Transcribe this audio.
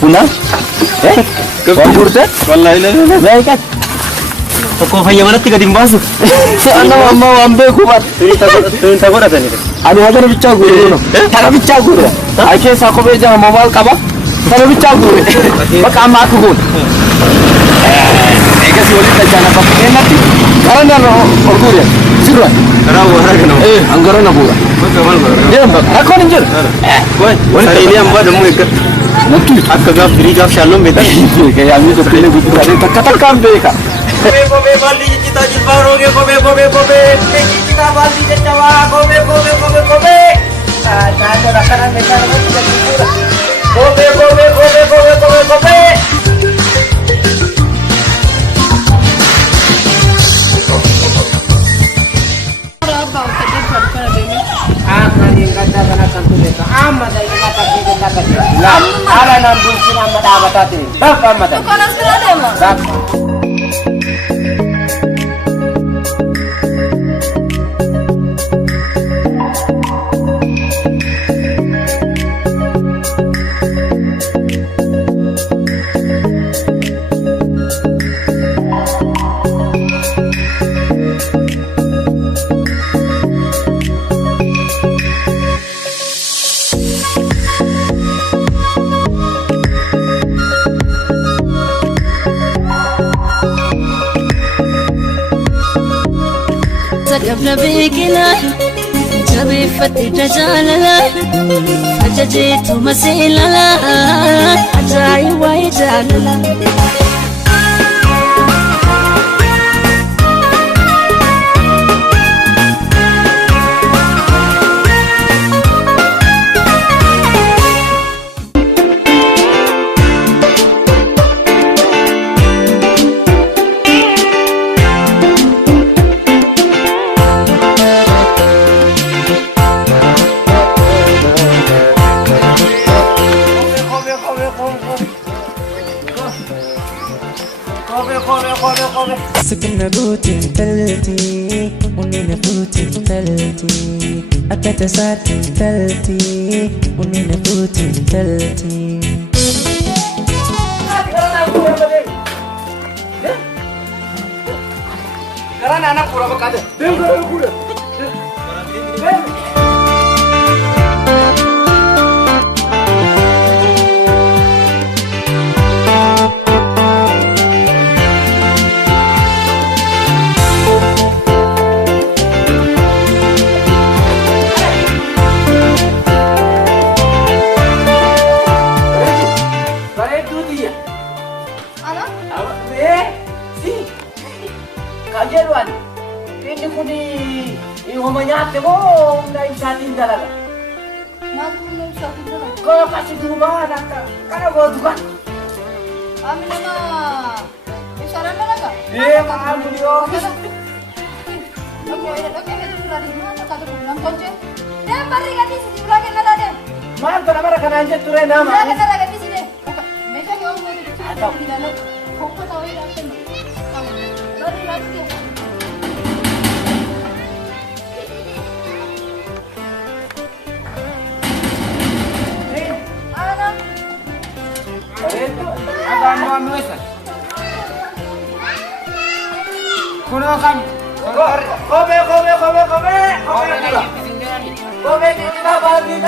Pulang? Komputer? Wallahi la. Baik kan? Toko fayya mana tiga dimbasu. Ana mau ambil kuat. Tuh tak ada nih. Anu hajar bicara guru. Cara bicara guru. Akhirnya saya beja mobile kaba. Cara bicara guru. Bak ama aku guru. Eka sih boleh tajana pakai nanti. Karena guru ya. Siapa? Rawa haragano. Anggaran apa? Betul betul. Dia mbak. Aku ninjer. Boy, hari ini amba demu ikat. Nanti. Akka gaf free gaf shalom beta. Kayak kami tuh pilih gitu. Ada kata beka. Kobe bali cita jilbaro ge kobe. Kita bali jawa kobe. Nah, ada rakanan mereka itu jadi kurang. Kobe. قبل بيكنا جبي فتي رجالنا فججيت مسيلنا عجاي ويجالنا سكن بوتي تلتي ونين بوتي تلتي أكت سات تلتي ونين بوتي تلتي Karena anak pura bekade. Kajeruan, ini kuni ihomanya temo nai satin jalan. Aku belum sakit dulu. Kau kasih dulu mana nak? Karena bawa tukang. Amin nama. Isaran mana kak? Mahal beliau. Oke, itu sudah di mana? Kata bilang kunci. Dia mari kan di sini lagi nada deh. Mana tu nama rakan anje turai nama. Dia nada lagi di sini. Mereka yang mau di sini di dalam. Kau tahu ini apa? Lari lagi. Kuno kan. Kobe. Kobe kita balik.